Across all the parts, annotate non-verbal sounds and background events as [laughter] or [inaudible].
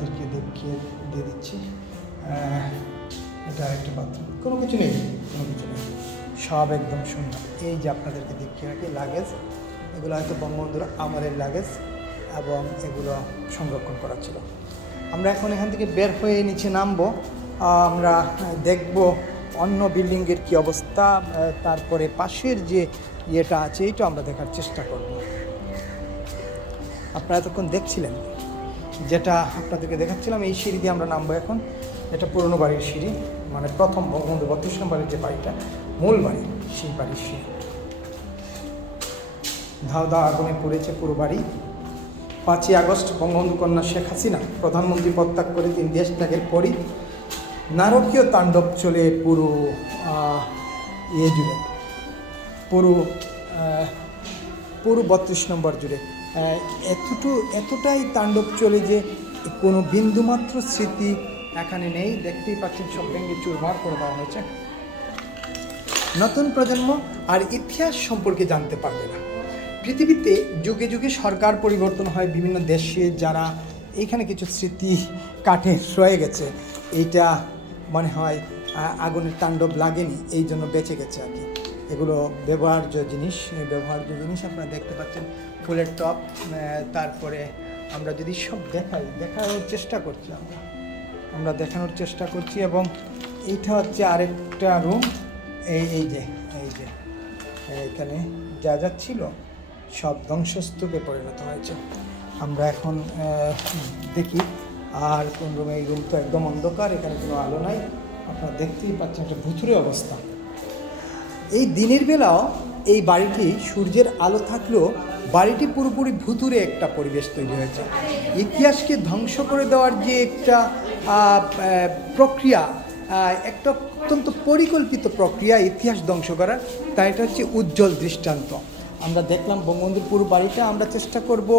আপনাদেরকে দেখিয়ে দিয়ে দিচ্ছি। এটা একটা বাথরুম কোনো কিছু নেই, কোনো কিছু নেই। সব একদম শূন্য এই যে আপনাদেরকে দেখিয়ে রাখি লাগেজ এগুলো হয়তো বঙ্গবন্ধুর আমলের লাগেজ এবং এগুলো সংরক্ষণ করা ছিল। আমরা এখন এখান থেকে বের হয়ে নিচে নামবো। আমরা দেখব অন্য বিল্ডিংয়ের কী অবস্থা, তারপরে পাশের যে ইয়েটা আছে, এইটা আমরা দেখার চেষ্টা করব। আপনারা এতক্ষণ দেখছিলেন? যেটা আপনাদেরকে দেখাচ্ছিলাম, এই সিঁড়ি দিয়ে আমরা নামবো এখন। এটা পুরনো বাড়ির সিঁড়ি মানে প্রথম বঙ্গবন্ধু বত্রিশ নম্বরের যে বাড়িটা, মূল বাড়ি, সেই বাড়ির সিঁড়ি। ধাও ধাও আগুনে পড়েছে পুরো বাড়ি। পাঁচই আগস্ট, বঙ্গবন্ধু কন্যা শেখ হাসিনা প্রধানমন্ত্রী পদত্যাগ করে তিন দেশ ত্যাগের পরই নারকীয় তাণ্ডব চলে পুরো ইয়ে জুড়ে। পুরো পুরো বত্রিশ নম্বর জুড়ে। এতটু, এতটাই তাণ্ডব চলে যে কোনো বিন্দুমাত্র স্মৃতি এখানে নেই। দেখতেই পাচ্ছেন সব ভেঙে চুরমার করে দেওয়া হয়েছে। নতুন প্রজন্ম আর ইতিহাস সম্পর্কে জানতে পারবে না। পৃথিবীতে যুগে যুগে সরকার পরিবর্তন হয়, বিভিন্ন দেশে যারা এইখানে কিছু স্মৃতি কাঠে রয়ে গেছে। এইটা মনে হয় আগুনের তাণ্ডব লাগেনি, এই জন্য বেঁচে গেছে আর কি। এগুলো ব্যবহার্য জিনিস ব্যবহার্য জিনিস আপনারা দেখতে পাচ্ছেন ফুলের টপ তারপরে আমরা যদি সব দেখাই, দেখানোর চেষ্টা করছি আমরা। আমরা দেখানোর চেষ্টা করছি এবং এইটা হচ্ছে আরেকটা রুম এই এই যে এই যে, এখানে যা যা ছিল সব ধ্বংসস্তূপে পরিণত হয়েছে। আমরা এখন দেখি, আর কোন রুমে এই রুম তো একদম অন্ধকার, এখানে কোনো আলো নাই। আপনারা দেখতেই পাচ্ছেন একটা ভুতুরে অবস্থা। এই দিনের বেলাও এই বাড়িটি সূর্যের আলো থাকলেও বাড়িটি পুরোপুরি ভুতুরে একটা পরিবেশ তৈরি হয়েছে। ইতিহাসকে ধ্বংস করে দেওয়ার যে একটা প্রক্রিয়া একটা অত্যন্ত পরিকল্পিত প্রক্রিয়া ইতিহাস ধ্বংস করার তা এটা হচ্ছে উজ্জ্বল দৃষ্টান্ত। আমরা দেখলাম বঙ্গবন্ধুর পুরো বাড়িটা, আমরা চেষ্টা করব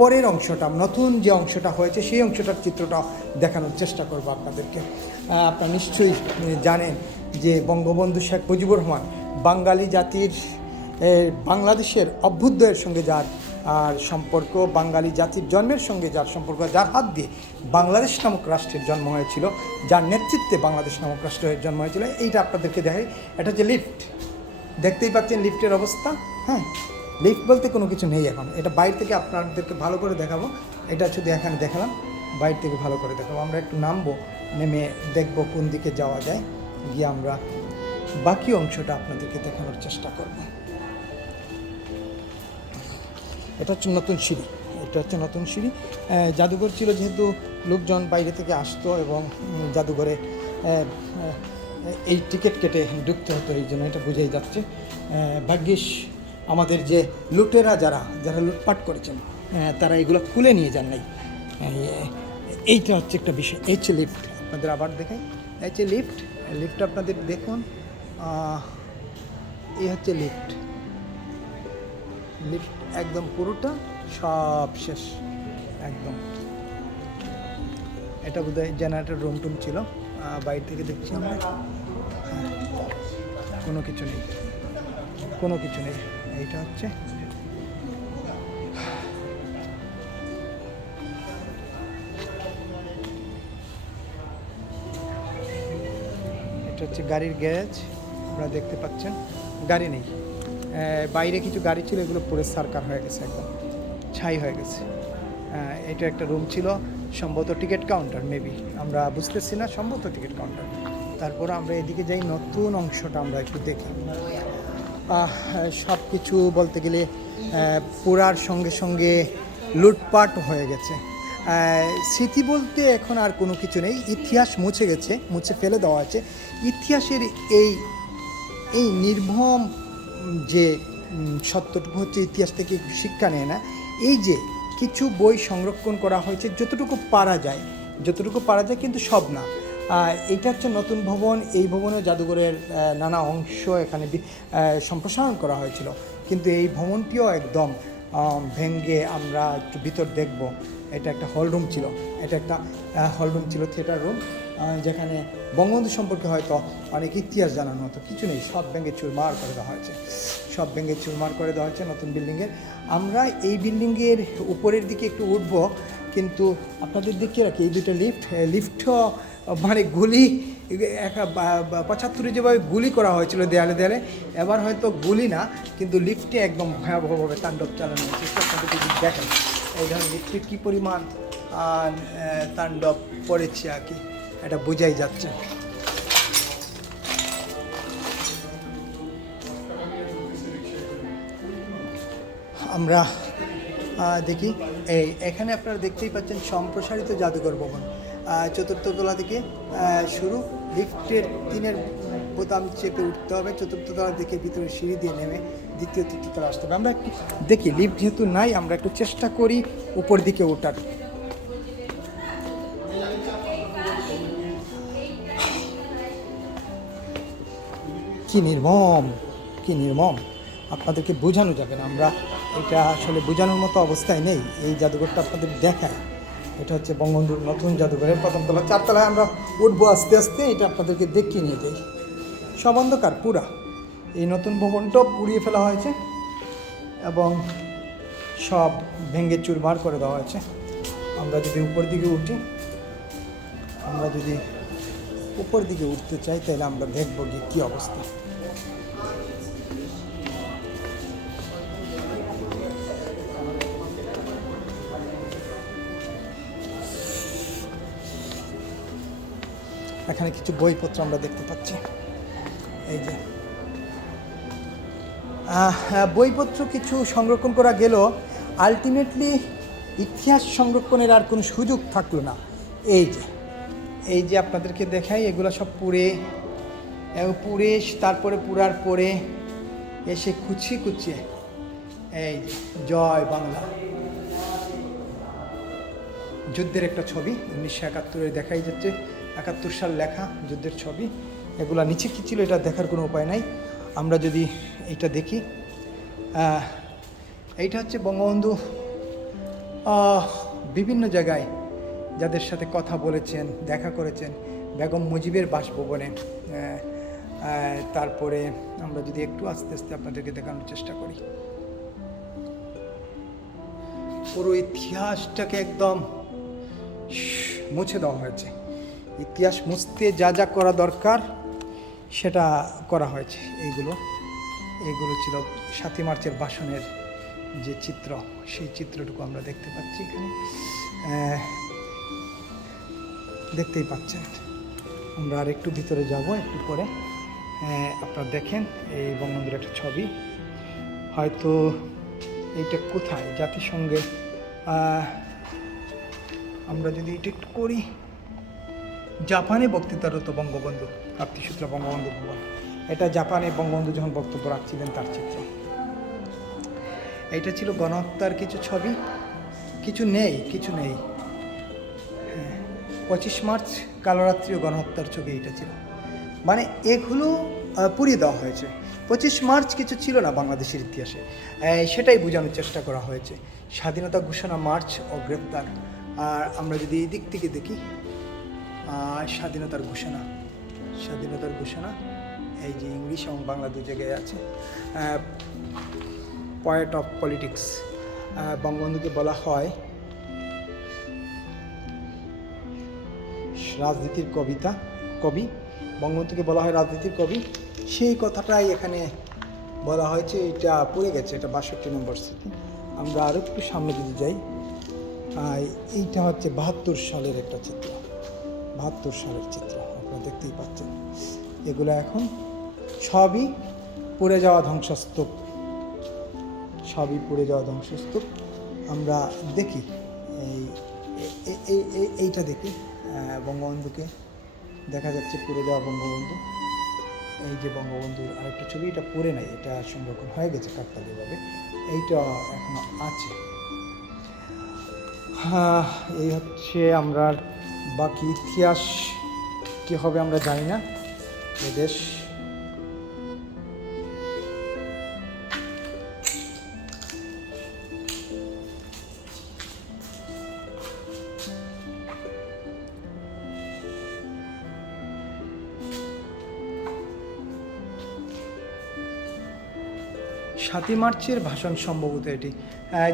পরের অংশটা, নতুন যে অংশটা হয়েছে, সেই অংশটার চিত্রটা দেখানোর চেষ্টা করব আপনাদেরকে। আপনারা নিশ্চয়ই জানেন যে বঙ্গবন্ধু শেখ মুজিবুর রহমান বাঙালি জাতির বাংলাদেশের অভ্যুদয়ের সঙ্গে যার, আর সম্পর্ক, বাঙালি জাতির জন্মের সঙ্গে যার সম্পর্ক, যার হাত দিয়ে বাংলাদেশ নামক রাষ্ট্রের জন্ম হয়েছিল, যার নেতৃত্বে বাংলাদেশ নামক রাষ্ট্রের জন্ম হয়েছিল, এইটা আপনাদেরকে দেখাই। এটা হচ্ছে লিফট। দেখতেই পাচ্ছেন লিফটের অবস্থা হ্যাঁ? লিফট বলতে কোনো কিছু নেই এখন। এটা বাইরে থেকে আপনাদেরকে ভালো করে দেখাবো। এটা শুধু এখানে দেখালাম, বাইরে থেকে ভালো করে দেখাবো। আমরা একটু নামবো, নেমে দেখব কোন দিকে যাওয়া যায়। গিয়ে আমরা বাকি অংশটা আপনাদেরকে দেখানোর চেষ্টা করব। এটা হচ্ছে নতুন সিঁড়ি। এটা হচ্ছে নতুন সিঁড়ি। জাদুঘর ছিল যেহেতু লোকজন বাইরে থেকে আসতো এবং জাদুঘরে এই টিকিট কেটে ঢুকতে হতো, এই জন্য এটা বুঝেই যাচ্ছে। ভাগ্যিস আমাদের যে লুটেরা যারা যারা লুটপাট করেছেন তারা এগুলো খুলে নিয়ে যান নাই। এইটা হচ্ছে একটা বিষয়। এই হচ্ছে লিফট আপনাদের আবার দেখাই। এই হচ্ছে লিফট লিফট আপনাদের দেখুন। এই হচ্ছে লিফট লিফট একদম পুরোটা সব শেষ একদম। এটা বোধহয় জেনারেটর রুম টুম ছিল। বাইরে থেকে দেখছি আমরা। হ্যাঁ, কোনো কিছু নেই। কোনো কিছু নেই। এইটা হচ্ছে হচ্ছে গাড়ির গ্যারেজ, আপনারা দেখতে পাচ্ছেন। গাড়ি নেই। বাইরে কিছু গাড়ি ছিল, এগুলো পুরো সার্কার হয়ে গেছে একদম, ছাই হয়ে গেছে। এটা একটা রুম ছিল, সম্ভবত টিকিট কাউন্টার মেবি আমরা বুঝতেছি না, সম্ভবত টিকিট কাউন্টার। তারপর আমরা এদিকে যাই, নতুন অংশটা আমরা একটু দেখি। সব কিছু বলতে গেলে পোড়ার সঙ্গে সঙ্গে লুটপাট হয়ে গেছে। স্মৃতি বলতে এখন আর কোনো কিছু নেই। ইতিহাস মুছে গেছে, মুছে ফেলে দেওয়া আছে। ইতিহাসের এই এই নির্ভম যে সত্যটুকু হচ্ছে ইতিহাস থেকে শিক্ষা নেয় না। এই যে কিছু বই সংরক্ষণ করা হয়েছে, যতটুকু পারা যায়, যতটুকু পারা যায় কিন্তু সব না। এটা হচ্ছে নতুন ভবন, এই ভবনে জাদুঘরের নানা অংশ এখানে সম্প্রসারণ করা হয়েছিল। কিন্তু এই ভবনটিও একদম ভেঙ্গে আমরা একটু ভিতর দেখব। এটা একটা হল রুম ছিল। এটা একটা হল রুম ছিল থিয়েটার রুম যেখানে বঙ্গবন্ধু সম্পর্কে হয়তো অনেক ইতিহাস জানানো হতো। কিছু নেই, সব ভেঙে চুরমার করে দেওয়া হয়েছে। সব ভেঙে চুরমার করে দেওয়া হয়েছে নতুন বিল্ডিংয়ের আমরা এই বিল্ডিংয়ের উপরের দিকে একটু উঠবো, কিন্তু আপনাদের দেখিয়ে রাখি, এই দুটো লিফট লিফটও মানে গুলি, একা পঁচাত্তরে যেভাবে গুলি করা হয়েছিল দেয়ালে দেয়ালে, এবার হয়তো গুলি না, কিন্তু লিফটে একদম ভয়াবহভাবে তাণ্ডব চালানো হয়েছে সেটা যদি দেখেন, এই ধরনের লিফটে কী পরিমাণ তাণ্ডব পড়েছে আর কি, এটা বোঝাই যাচ্ছে। আমরা দেখি, এই, এখানে আপনারা দেখতেই পাচ্ছেন সম্প্রসারিত জাদুঘর ভবন। চতুর্থ তলা থেকে শুরু। লিফটের তিনের বোতাম চেপে উঠতে হবে। চতুর্থ তলা থেকে ভিতরে সিঁড়ি দিয়ে নেমে দ্বিতীয়, তৃতীয় তলা আসতে হবে। আমরা একটু দেখি, লিফট যেহেতু নাই, আমরা একটু চেষ্টা করি উপর দিকে ওঠার। কি নির্মম কি নির্মম। আপনাদেরকে বোঝানো যাবে না, আমরা এটা আসলে বোঝানোর মতো অবস্থায় নেই। এই জাদুঘরটা আপনাদের দেখায়। এটা হচ্ছে বঙ্গবন্ধুর নতুন জাদুঘরের প্রথম তলা। চারতলায় আমরা উঠবো আস্তে আস্তে, এটা আপনাদেরকে দেখিয়ে নিয়ে যাই। সব অন্ধকার, পুরা। এই নতুন ভবনটাও পুড়িয়ে ফেলা হয়েছে এবং সব ভেঙে চুরমার করে দেওয়া হয়েছে। আমরা যদি উপর দিকে উঠি, আমরা যদি উপর দিকে উঠতে চাই, তাহলে আমরা দেখব যে কী অবস্থা। এখানে কিছু বইপত্র আমরা দেখতে পাচ্ছি। এই যে। বইপত্র কিছু সংরক্ষণ করা গেল। আলটিমেটলি ইতিহাস সংরক্ষণের আর কোনো সুযোগ থাকল না। এই যে এই যে আপনাদেরকে দেখাই, এগুলো সব পুড়ে পুড়ে, তারপরে পুরার পরে এসে কুচিয়ে কুচিয়ে এই জয় বাংলা। যুদ্ধের একটা ছবি, উনিশশো একাত্তরে দেখাই যাচ্ছে। একাত্তর সাল লেখা যুদ্ধের ছবি। এগুলা নিচে কী ছিল এটা দেখার কোনো উপায় নাই। আমরা যদি এটা দেখি এইটা হচ্ছে বঙ্গবন্ধু বিভিন্ন জায়গায় যাদের সাথে কথা বলেছেন, দেখা করেছেন, বেগম মুজিবের বাসভবনে। তারপরে আমরা যদি একটু আস্তে আস্তে আপনাদেরকে দেখানোর চেষ্টা করি। পুরো ইতিহাসটাকে একদম মুছে দেওয়া হয়েছে। ইতিহাস মুছতে যা যা করা দরকার, সেটা করা হয়েছে। এইগুলো এইগুলো ছিল সাতই মার্চের বাসনের যে চিত্র, সেই চিত্রটুকু আমরা দেখতে পাচ্ছি এখানে। দেখতেই পাচ্ছেন। আমরা আর একটু ভিতরে যাব, একটু পরে। আপনারা দেখেন এই বঙ্গবন্ধুর একটা ছবি। হয়তো এইটা কোথায়? জাতিসংঘে। আমরা যদি এটা একটু করি জাপানে বক্তৃতারত বঙ্গবন্ধু প্রাপ্তিসূত্র বঙ্গবন্ধু ভবন। এটা জাপানে বঙ্গবন্ধু যখন বক্তব্য রাখছিলেন তার চিত্র। এটা ছিল গণহত্যার কিছু ছবি, কিছু নেই কিছু নেই। হ্যাঁ পঁচিশ মার্চ কালরাত্রি ও গণহত্যার ছবি এটা ছিল। মানে এগুলো পুড়িয়ে দেওয়া হয়েছে। পঁচিশ মার্চ কিছু ছিল না বাংলাদেশের ইতিহাসে। সেটাই বোঝানোর চেষ্টা করা হয়েছে। স্বাধীনতা ঘোষণা মার্চ ও গ্রেপ্তার আর আমরা যদি এই দিক থেকে দেখি স্বাধীনতার ঘোষণা। স্বাধীনতার ঘোষণা, এই যে ইংলিশ এবং বাংলা দু জায়গায় আছে পয়েন্ট অফ পলিটিক্স বঙ্গবন্ধুকে বলা হয় রাজনীতির কবিতা, কবি। বঙ্গবন্ধুকে বলা হয় রাজনীতির কবি। সেই কথাটাই এখানে বলা হয়েছে, এটা পড়ে গেছে, এটা বাষট্টি নম্বর স্মৃতি। আমরা আরও একটু সামনে যদি যাই। এইটা হচ্ছে বাহাত্তর সালের একটা চিত্র। বাহাত্তর সালের চিত্র, আপনারা দেখতেই পাচ্ছেন। এগুলো এখন সবই পড়ে যাওয়া ধ্বংসস্তূপ। সবই পড়ে যাওয়া ধ্বংসস্তূপ। আমরা দেখি, এই এইটা দেখি বঙ্গবন্ধুকে দেখা যাচ্ছে পড়ে যাওয়া বঙ্গবন্ধু। এই যে বঙ্গবন্ধুর আরেকটা ছবি, এটা পড়ে নাই, এটা সংরক্ষণ হয়ে গেছে কাকতালীয়ভাবে এইটা এখনও আছে। হ্যাঁ এই হচ্ছে আমরা বাকি ইতিহাস কী হবে আমরা জানি না। এদেশ। সাতই মার্চের ভাষণ সম্ভবত এটি।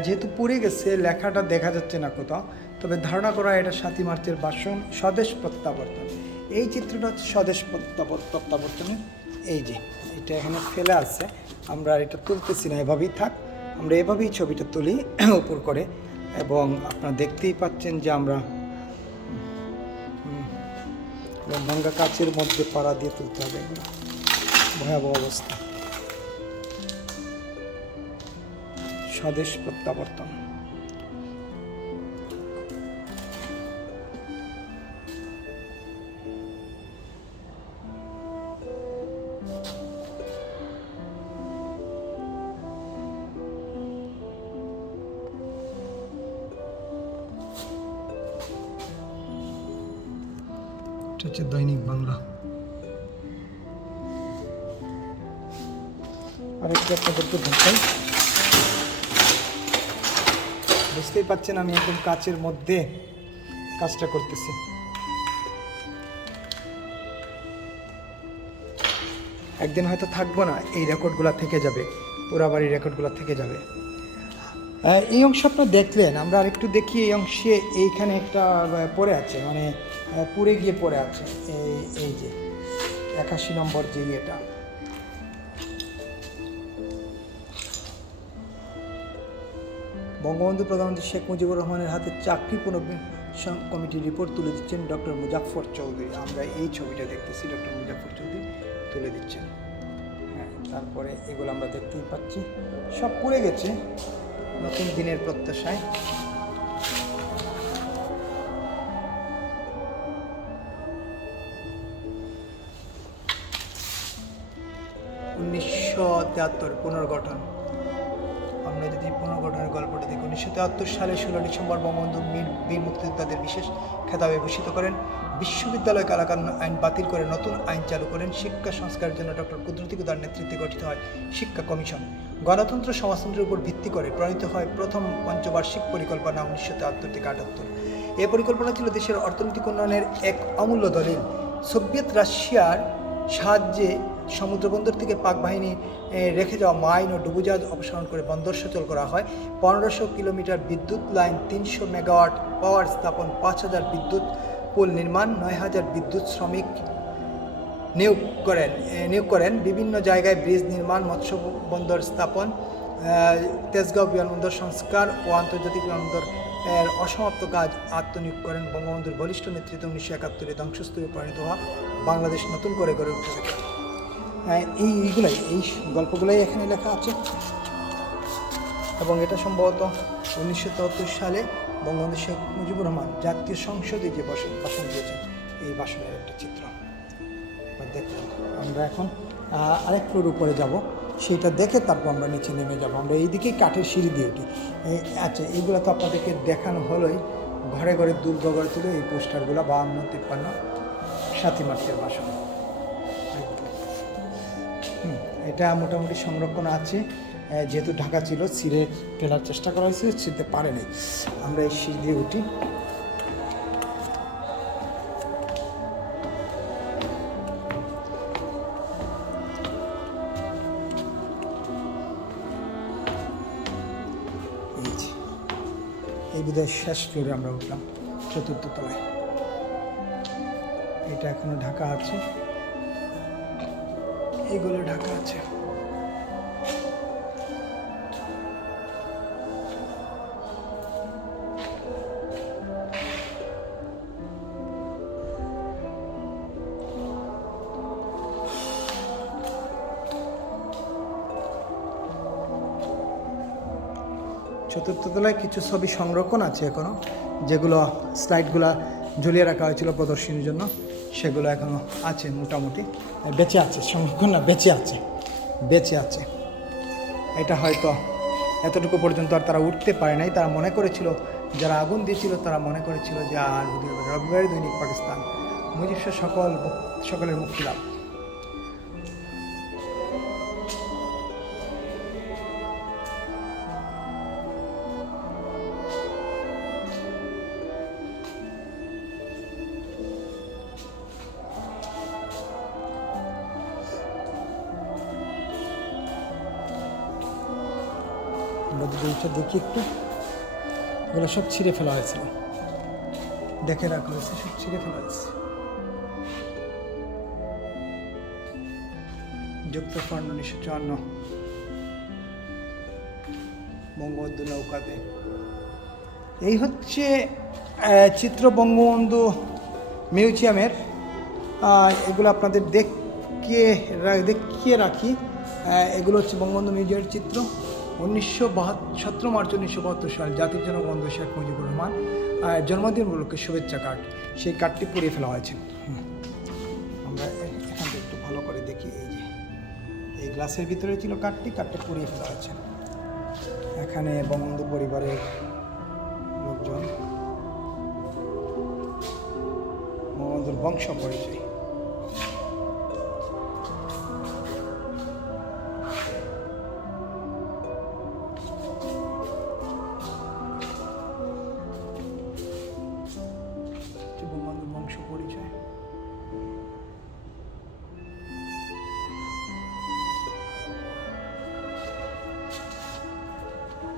যেহেতু পড়ে গেছে, লেখাটা দেখা যাচ্ছে না কোথাও। তবে ধারণা করা এটা সাতই মার্চের বাসন স্বদেশ প্রত্যাবর্তন। এই চিত্রটা স্বদেশ প্রত্যাবর- প্রত্যাবর্তনের। এই যে, এটা এখানে ফেলে আছে। আমরা এটা তুলতেছি না, এভাবেই থাক। আমরা এভাবেই ছবিটা তুলি [clears throat] উপর করে। এবং আপনারা দেখতেই পাচ্ছেন যে আমরা ভাঙ্গা কাচের মধ্যে পাড়া দিয়ে তুলতে হবে ভয়াবহ অবস্থা। স্বদেশ প্রত্যাবর্তন। এটা হচ্ছে দৈনিক বাংলা। দেখাই। বুঝতেই পাচ্ছেন আমি এখন কাচের মধ্যে কাজটা করতেছি। একদিন হয়তো থাকব না, এই রেকর্ডগুলো থেকে যাবে, পুরা বাড়ির রেকর্ডগুলো থেকে যাবে। এই অংশ আপনারা দেখলেন, আমরা আরেকটু দেখি এই অংশে এইখানে একটা পড়ে আছে মানে পুড়ে গিয়ে পড়ে আছে। এই এই যে, একাশি নম্বর যে ইয়েটা। বঙ্গবন্ধু প্রধানমন্ত্রী শেখ মুজিবুর রহমানের হাতে চাকরি পুনর্বাসন কমিটির রিপোর্ট তুলে দিচ্ছেন ডক্টর মুজাফফর চৌধুরী। আমরা এই ছবিটা দেখতেছি, ডক্টর মুজাফফর চৌধুরী তুলে দিচ্ছেন। হ্যাঁ তারপরে এগুলো আমরা দেখতেই পাচ্ছি। সব পুড়ে গেছে, নতুন দিনের প্রত্যাশায়। তিয়াত্তর পুনর্গঠন আমরা যদি পুনর্গঠনের গল্পটা দেখি উনিশশো তিয়াত্তর সালে ষোলো ডিসেম্বর বঙ্গবন্ধু বীর মুক্তিযোদ্ধাদের বিশেষ খেতাবে ভূষিত করেন বিশ্ববিদ্যালয় কালাকানুন আইন বাতিল করে নতুন আইন চালু করেন শিক্ষা সংস্কারের জন্য ডক্টর কুদরতি কুদার নেতৃত্বে গঠিত হয় শিক্ষা কমিশন গণতন্ত্র সমাজতন্ত্রের উপর ভিত্তি করে প্রণীত হয় প্রথম পঞ্চবার্ষিক পরিকল্পনা উনিশশো তিয়াত্তর থেকে আটাত্তর এই পরিকল্পনা ছিল দেশের অর্থনৈতিক উন্নয়নের এক অমূল্য দলিল সোভিয়েত রাশিয়ার সাহায্যে সমুদ্রবন্দর থেকে পাক বাহিনী রেখে যাওয়া মাইন ও ডুবুজাহাজ অপসারণ করে বন্দর সচল করা হয়। পনেরোশো কিলোমিটার বিদ্যুৎ লাইন তিনশো মেগাওয়াট পাওয়ার স্থাপন পাঁচ হাজার বিদ্যুৎ পোল নির্মাণ নয় হাজার বিদ্যুৎ শ্রমিক নিয়োগ করেন নিয়োগ করেন। বিভিন্ন জায়গায় ব্রিজ নির্মাণ মৎস্য বন্দর স্থাপন তেজগাঁও বিমানবন্দর সংস্কার ও আন্তর্জাতিক বিমানবন্দর এর অসমাপ্ত কাজ আত্মনিয়োগ করেন বঙ্গবন্ধুর বলিষ্ঠ নেতৃত্বে উনিশশো একাত্তরে। ধ্বংসস্তূপে পরিণত হওয়া বাংলাদেশ নতুন করে গড়ে আহ, এই এইগুলাই, এই গল্পগুলাই এখানে লেখা আছে। এবং এটা সম্ভবত উনিশশো সালে বঙ্গবন্ধু শেখ মুজিবুর রহমান জাতীয় সংসদে যে ভাষণ ভাষণ দিয়েছেন, এই ভাষণের একটা চিত্র। দেখলাম আমরা এখন আরেক উপরে যাব। সেইটা দেখে তারপর আমরা নিচে নেমে যাব। আমরা এইদিকেই কাঠের সিঁড়ি দিয়ে উঠি। আচ্ছা এইগুলো তো আপনাদেরকে দেখানো হলোই। ঘরে ঘরে দুর্গ গড়ে তুলে এই পোস্টারগুলো বাহান্ন তিপ্পান্ন সাতই মার্চের ভাষণ। এটা মোটামুটি সংরক্ষণ আছে। যেহেতু ঢাকা ছিল, ছিঁড়ে ফেলার চেষ্টা করা হয়েছে, ছিঁড়তে পারেনি। আমরা এই সিঁড়ি দিয়ে উঠি। এই শেষ ফ্লোরে আমরা উঠলাম, চতুর্থ তলায়। এটা এখনও ঢাকা আছে। এগুলো ঢাকা আছে। চতুর্থ তলায় কিছু ছবি সংরক্ষণ আছে এখনও, যেগুলো স্লাইডগুলো ঝুলিয়ে রাখা হয়েছিল প্রদর্শনীর জন্য। সেগুলো এখনও আছে মোটামুটি। বেঁচে আছে সংরক্ষণ না, বেঁচে আছে বেঁচে আছে। এটা হয়তো এতটুকু পর্যন্ত আর তারা উঠতে পারে নাই। তারা মনে করেছিল, যারা আগুন দিয়েছিল, তারা মনে করেছিল যে আর রবিবারে দৈনিক পাকিস্তান। মুজিব সকল সকলের মুক্তি লাভ যদি দেখি একটু। এগুলো সব ছিঁড়ে ফেলা হয়েছিল। দেখে রাখা হয়েছে সব ছিঁড়ে ফেলা হয়েছে। যুক্ত ফান্ড উনিশশো চুয়ান্ন। বঙ্গবন্ধু নৌকাতে। এই হচ্ছে চিত্র বঙ্গবন্ধু মিউজিয়ামের। এগুলো আপনাদের দেখিয়ে দেখিয়ে রাখি। এগুলো হচ্ছে বঙ্গবন্ধু মিউজিয়ামের চিত্র। উনিশশো বাহাত্তর মার্চ উনিশশো বাহাত্তর সাল জাতির জনক বন্ধু শেখ মুজিবুর রহমান জন্মদিন উপলক্ষে শুভেচ্ছা কার্ড। সেই কার্ডটি পুড়িয়ে ফেলা হয়েছে। আমরা এখান থেকে একটু ভালো করে দেখি, এই যে, এই গ্লাসের ভিতরে ছিল কার্ডটি, কার্ডটা পুড়িয়ে ফেলা হয়েছে। এখানে বঙ্গবন্ধু পরিবারের লোকজন, বঙ্গবন্ধুর বংশ পরিচয়।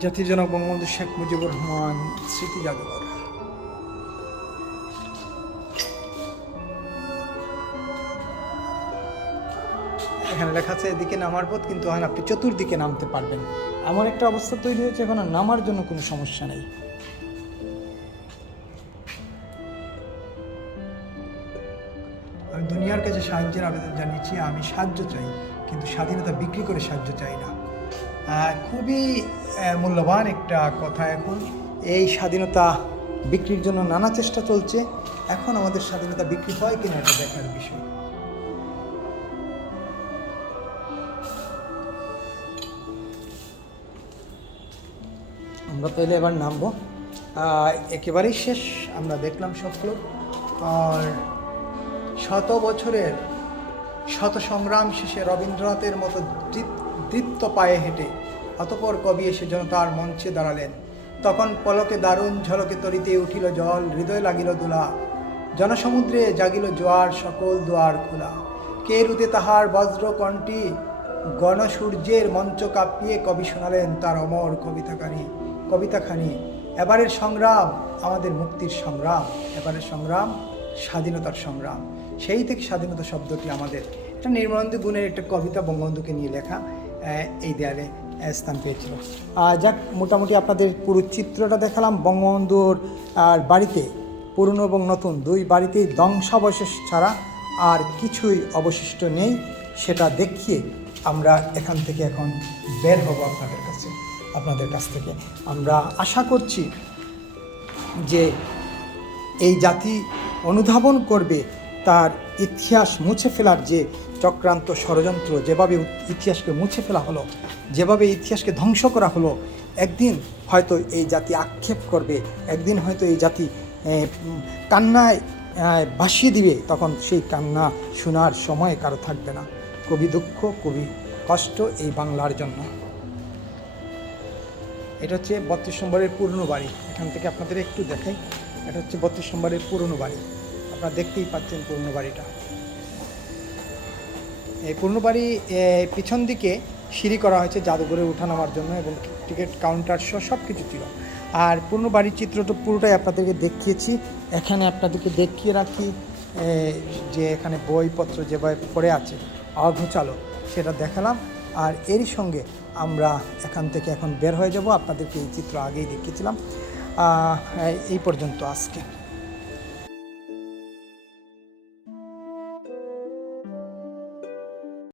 জাতির জনক বঙ্গবন্ধু শেখ মুজিবুর রহমান, স্মৃতি জাদুঘর। এখানে লেখা আছে, এদিকে নামার পথ কিন্তু এখন আপনি চতুর্দিকে নামতে পারবেন। এমন একটা অবস্থা তৈরি হয়েছে এখন, নামার জন্য কোনো সমস্যা নেই। আমি দুনিয়ার কাছে সাহায্যের আবেদন জানিয়েছি, আমি সাহায্য চাই, কিন্তু স্বাধীনতা বিক্রি করে সাহায্য চাই না। খুবই মূল্যবান একটা কথা এখন। এই স্বাধীনতা বিক্রির জন্য নানা চেষ্টা চলছে। এখন আমাদের স্বাধীনতা বিক্রি হয় কিনা এটা দেখার বিষয়। আমরা তাহলে এবার নামবো। একেবারেই শেষ। আমরা দেখলাম সবগুলো আর শত বছরের শত সংগ্রাম শেষে রবীন্দ্রনাথের মতো দৃপ- দৃপ্ত পায়ে হেঁটে অতপর কবি এসে জনতার মঞ্চে দাঁড়ালেন। তখন পলকে দারুণ ঝলকে তরিতে উঠিল জল, হৃদয় লাগিল দোলা। জনসমুদ্রে জাগিল জোয়ার সকল দুয়ার খোলা। কে রুদে তাহার বজ্র কণ্ঠী গণসূর্যের মঞ্চ কাঁপিয়ে কবি শোনালেন তার অমর কবিতাকারী। কবিতাখানি, এবারের সংগ্রাম, আমাদের মুক্তির সংগ্রাম, এবারের সংগ্রাম, স্বাধীনতার সংগ্রাম। সেই থেকে স্বাধীনতা শব্দটি আমাদের। এটা নির্মলানন্দ গুণের একটা কবিতা বঙ্গবন্ধুকে নিয়ে লেখা এই দেয়ালে। স্থান পেয়েছিল। যাক, মোটামুটি আপনাদের পুরো চিত্রটা দেখালাম। বঙ্গবন্ধুর, আর বাড়িতে পুরনো এবং নতুন দুই বাড়িতেই ধ্বংসাবশেষ ছাড়া আর কিছুই অবশিষ্ট নেই, সেটা দেখিয়ে আমরা এখান থেকে এখন বের হব আপনাদের কাছে, আপনাদের কাছ থেকে। আমরা আশা করছি যে এই জাতি অনুধাবন করবে, তার ইতিহাস মুছে ফেলার যে চক্রান্ত ষড়যন্ত্র যেভাবে ইতিহাসকে মুছে ফেলা হলো, যেভাবে ইতিহাসকে ধ্বংস করা হলো, একদিন হয়তো এই জাতি আক্ষেপ করবে, একদিন হয়তো এই জাতি কান্নায় ভাসিয়ে দিবে, তখন সেই কান্না শোনার সময় কারও থাকবে না। কবি দুঃখ, কবি কষ্ট এই বাংলার জন্য। এটা হচ্ছে বত্রিশ নম্বরের পুরনো বাড়ি। এখান থেকে আপনাদের একটু দেখাই। এটা হচ্ছে বত্রিশ নম্বরের পুরনো বাড়ি। আপনারা দেখতেই পাচ্ছেন পুরনো বাড়িটা। পুরনো বাড়ি পিছন দিকে সিঁড়ি করা হয়েছে জাদুঘরে উঠানামার জন্য এবং টিকিট কাউন্টার সহ সব কিছু ছিল। আর পুরনো বাড়ির চিত্রটা পুরোটাই আপনাদেরকে দেখিয়েছি। এখানে আপনাদেরকে দেখিয়ে রাখি যে এখানে বইপত্র যেভাবে পড়ে আছে অঘোচালো সেটা দেখালাম। আর এরই সঙ্গে আমরা এখান থেকে এখন বের হয়ে যাব। আপনাদেরকে এই চিত্র আগেই দেখিয়েছিলাম। এই পর্যন্ত আজকে।